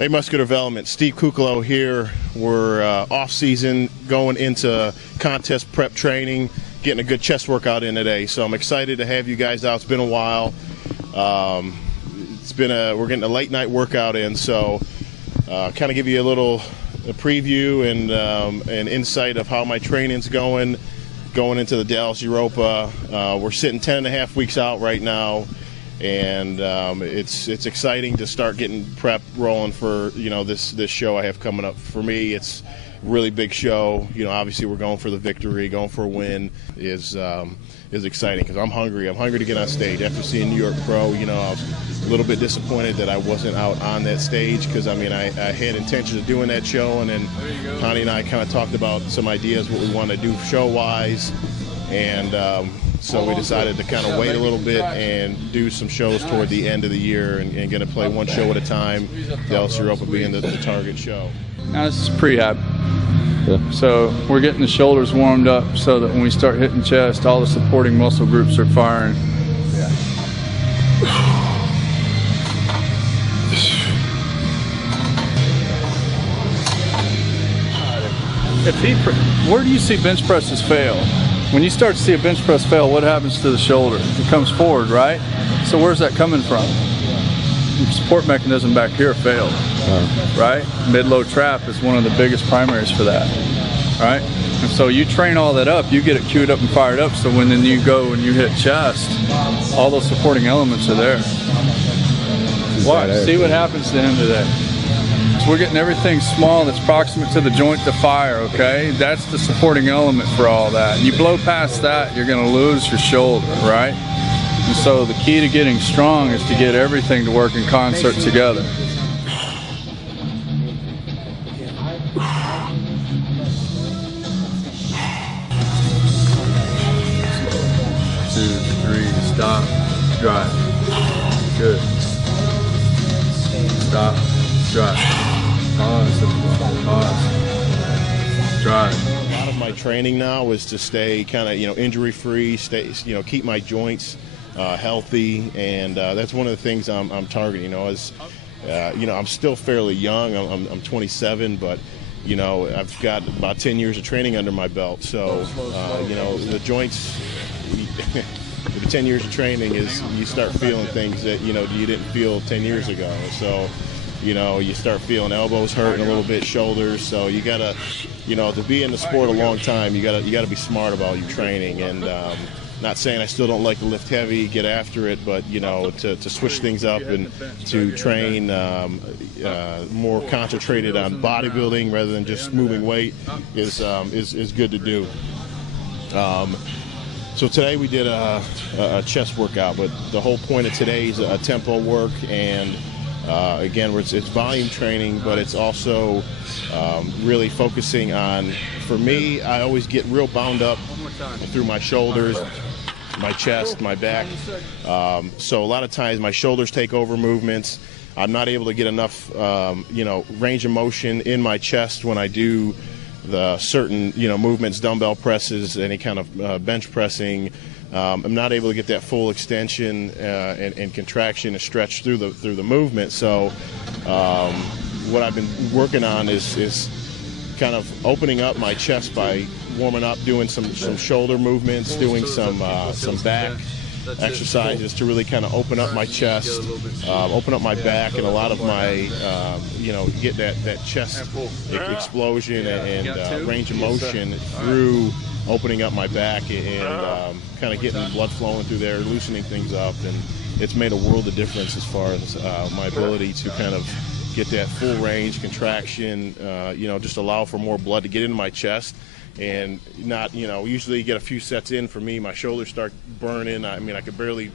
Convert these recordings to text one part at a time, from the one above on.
Hey, Muscular Development, Steve Kuclo here. We're off season, going into contest prep training, getting a good chest workout in today. So I'm excited to have you guys out. It's been a while. We're getting a late night workout in, so kind of give you a preview and insight of how my training's going into the Dallas Europa. We're sitting 10.5 weeks out right now. And it's exciting to start getting prep rolling for this show I have coming up. For me, it's a really big show. Obviously we're going for the victory, going for a win is exciting because I'm hungry. I'm hungry to get on stage. After seeing New York Pro, I was a little bit disappointed that I wasn't out on that stage because I had intention of doing that show, and then Connie and I kind of talked about some ideas what we want to do show-wise, and so we decided to kind of wait a little bit and do some shows toward the end of the year and going to play one show at a time, Dallas Europa being the target show. Now this is prehab. Yeah. So we're getting the shoulders warmed up so that when we start hitting chest, all the supporting muscle groups are firing. Yeah. Where do you see bench presses fail? When you start to see a bench press fail, what happens to the shoulder? It comes forward, right? So where's that coming from? The support mechanism back here failed, right? Mid-low trap is one of the biggest primaries for that, right? And so you train all that up, you get it queued up and fired up, so when then you go and you hit chest, all those supporting elements are there. Watch, see what happens to him today. So we're getting everything small that's proximate to the joint to fire, okay? That's the supporting element for all that. And you blow past that, you're gonna lose your shoulder, right? And so the key to getting strong is to get everything to work in concert together. 2, 3, stop, drive. Good. Stop, drive. Pause, drive. A lot of my training now is to stay kind of injury free, keep my joints healthy, and that's one of the things I'm targeting. I'm still fairly young. I'm 27, but I've got about 10 years of training under my belt. So the joints. The 10 years of training is you start feeling things that you didn't feel 10 years ago. So. You start feeling elbows hurting a little bit, shoulders. So you gotta, to be in the sport a long time, you gotta be smart about your training. And not saying I still don't like to lift heavy, get after it, but to switch things up and to train more concentrated on bodybuilding rather than just moving weight is good to do. So today we did a chest workout, but the whole point of today is a tempo work, and again, it's volume training, but it's also really focusing on, for me, I always get real bound up through my shoulders, my chest, my back. So a lot of times my shoulders take over movements. I'm not able to get enough, range of motion in my chest when I do the certain, movements, dumbbell presses, any kind of bench pressing. I'm not able to get that full extension and contraction and stretch through the movement. So what I've been working on is kind of opening up my chest by warming up, doing some shoulder movements, doing some back exercises to really kind of open up my chest, open up my back, and a lot of my get that chest explosion and range of motion through opening up my back and kind of getting blood flowing through there, loosening things up, and it's made a world of difference as far as my ability to kind of get that full range contraction, just allow for more blood to get into my chest, and not, usually you get a few sets in. For me, my shoulders start burning. I mean, I could barely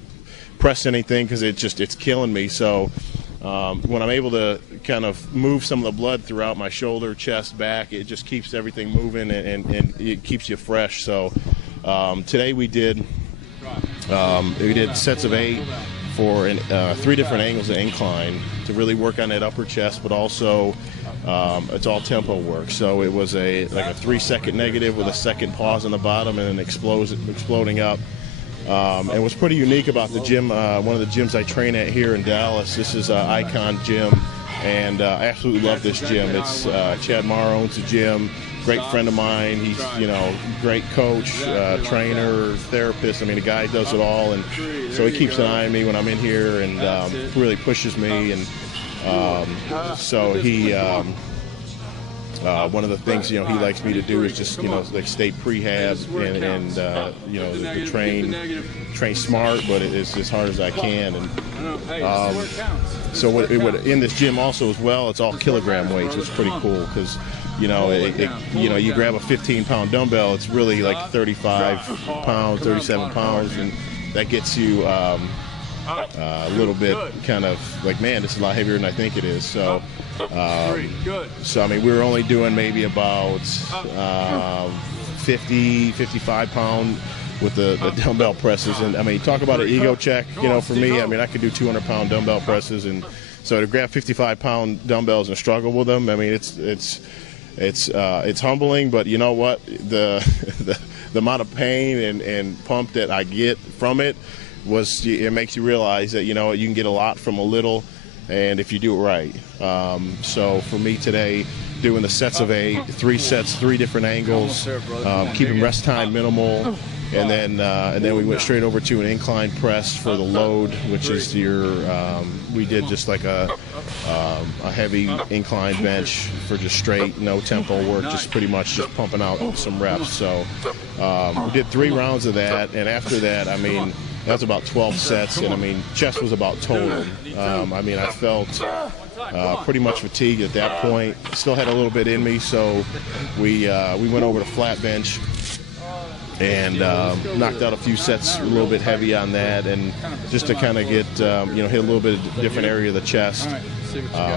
press anything because it's killing me. So when I'm able to kind of move some of the blood throughout my shoulder, chest, back, it just keeps everything moving and it keeps you fresh. So today we did sets of 8 for 3 different angles of incline to really work on that upper chest, but also it's all tempo work. So it was like a 3-second negative with a second pause on the bottom and then exploding up. And what's pretty unique about the gym, one of the gyms I train at here in Dallas, this is Icon Gym, and I absolutely love this gym. It's Chad Marr owns the gym. Great friend of mine. He's, you know, great coach, trainer, therapist. I mean, the guy does it all, and so he keeps an eye on me when I'm in here, and really pushes me. And so he, one of the things, you know, he likes me to do is just, you know, like stay prehab and you know, to train smart, but it's as hard as I can. And so in this gym also as well, it's all kilogram weights. It's pretty cool because, you know, you know, you grab a 15-pound dumbbell, it's really like 35 pounds, 37 pounds, and that gets you a little bit kind of like, man, this is a lot heavier than I think it is. So, so I mean, we were only doing maybe about 50, 55 pound with the dumbbell presses. And I mean, talk about an ego check, you know, for me, I mean, I could do 200-pound dumbbell presses, and so to grab 55-pound dumbbells and struggle with them, I mean, it's humbling, but you know what, the amount of pain and pump that I get from it it makes you realize that, you know, you can get a lot from a little, and if you do it right. So for me today, doing the sets of 8, 3 sets, 3 different angles, keeping rest time minimal, and then we went straight over to an incline press for the load, which is your we did just like a heavy incline bench for just straight, no tempo work, just pretty much just pumping out some reps. So we did 3 rounds of that, and after that, I mean, that's about 12 sets, and I mean, chest was about total. I mean, I felt pretty much fatigued at that point. Still had a little bit in me, so we went over to flat bench and knocked out a few sets a little bit heavy on that, and just to kind of get you know, hit a little bit of different area of the chest,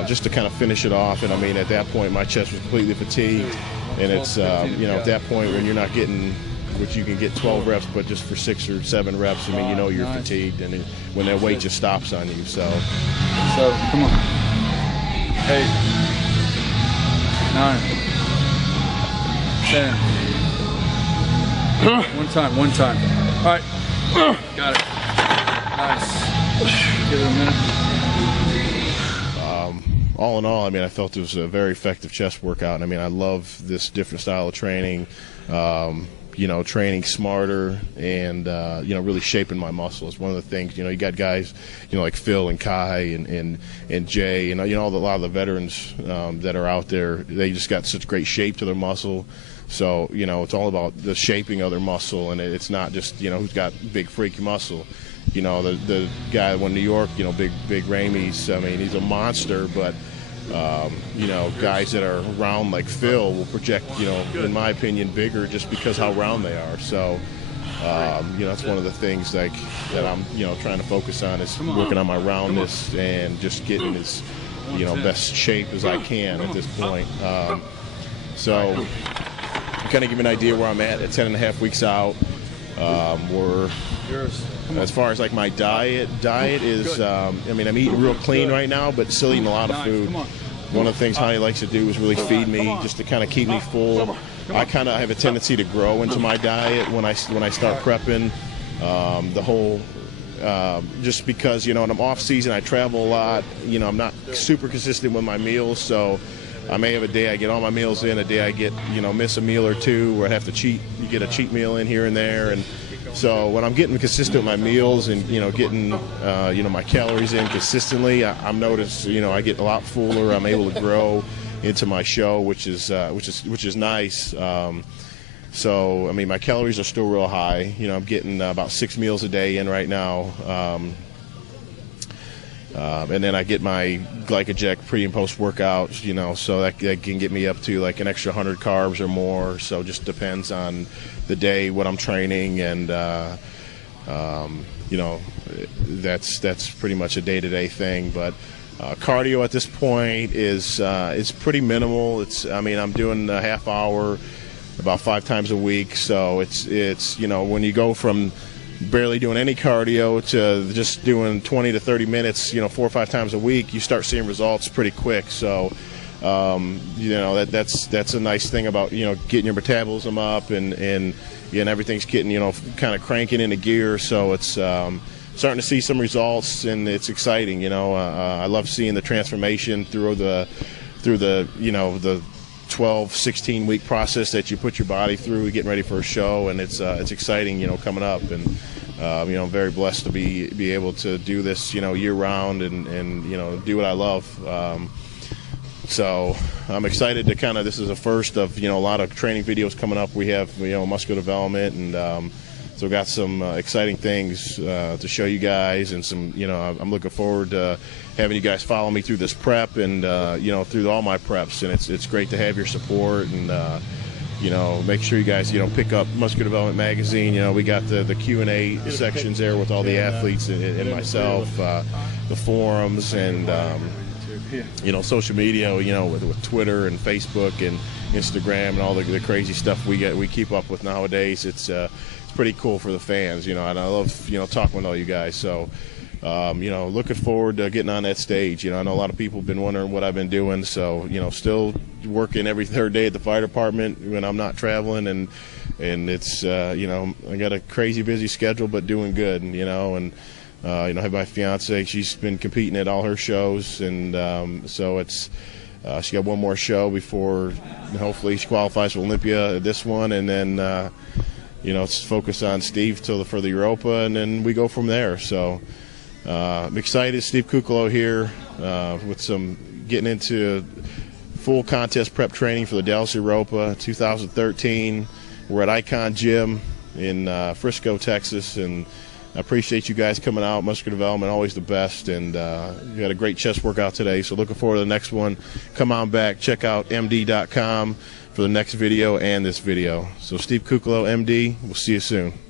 just to kind of finish it off. And I mean, at that point, my chest was completely fatigued, and it's you know, at that point when you're not getting, which you can get 12 reps, but just for 6 or 7 reps, I mean, you know, you're fatigued, and when that weight just stops on you. So come on. 8, 9, 10. One time. All right. Got it. Nice. Give it a minute. All in all, I mean, I felt it was a very effective chest workout. And I mean, I love this different style of training. You know, training smarter and, you know, really shaping my muscles. One of the things, you know, you got guys, you know, like Phil and Kai and Jay, and, you know, a lot of the veterans that are out there, they just got such great shape to their muscle. So, you know, it's all about the shaping of their muscle, and it's not just, you know, who's got big freaky muscle. You know, the guy that won New York, you know, big Ramey's, I mean, he's a monster, but you know, guys that are round like Phil will project, you know, in my opinion, bigger just because how round they are. So, you know, that's one of the things like that I'm, you know, trying to focus on is working on my roundness and just getting as, you know, best shape as I can at this point. So, to kind of give you an idea where I'm at 10.5 weeks out. We're as far as like my diet is, I mean, I'm eating real clean right now, but still eating a lot of food. One of the things Honey likes to do is really feed me, just to kind of keep me full. I kind of have a tendency to grow into my diet when I start prepping. The whole, just because, you know, when I'm off season, I travel a lot. You know, I'm not super consistent with my meals, so I may have a day I get all my meals in, a day I get, you know, miss a meal or two where I have to cheat. You get a cheat meal in here and there, and so when I'm getting consistent with my meals and, you know, getting, you know, my calories in consistently, I'm noticed, you know, I get a lot fuller. I'm able to grow into my show, which is nice. So I mean, my calories are still real high. You know, I'm getting about 6 meals a day in right now. And then I get my glycogen pre and post workouts, you know, so that can get me up to like an extra 100 carbs or more. So it just depends on the day, what I'm training, and you know, that's pretty much a day-to-day thing. But cardio at this point is pretty minimal. I mean, I'm doing a half hour about 5 times a week. So it's you know, when you go from barely doing any cardio to just doing 20 to 30 minutes, you know, 4 or 5 times a week, you start seeing results pretty quick. So, you know, that's a nice thing about, you know, getting your metabolism up and everything's getting, you know, kind of cranking into gear. So it's starting to see some results, and it's exciting. I love seeing the transformation through the the 12, 16 week process that you put your body through, getting ready for a show, and it's exciting, coming up, and I'm very blessed to be able to do this, year round, and do what I love. So I'm excited to this is a first of, a lot of training videos coming up. We have, muscular development, and so we've got some exciting things to show you guys, and some, I'm looking forward to having you guys follow me through this prep, and, through all my preps, and it's great to have your support, and, make sure you guys, pick up Muscular Development Magazine. We got the Q&A sections there with all the athletes and myself, the forums, and, social media, with Twitter and Facebook and Instagram and all the crazy stuff we keep up with nowadays. It's pretty cool for the fans, and I love, talking with all you guys. So, looking forward to getting on that stage. I know a lot of people have been wondering what I've been doing. So, still working every third day at the fire department when I'm not traveling, and it's, I got a crazy busy schedule, but doing good, and I have my fiance. She's been competing at all her shows, and so it's she got one more show before hopefully she qualifies for Olympia, this one, and then it's focused on Steve for the Europa, and then we go from there. So I'm excited. Steve Kuclo here with getting into full contest prep training for the Dallas Europa 2013. We're at Icon Gym in Frisco, Texas, and I appreciate you guys coming out. Muscular Development, always the best, and you had a great chest workout today, so looking forward to the next one. Come on back, check out md.com for the next video and this video. So Steve Kuclo, MD, we'll see you soon.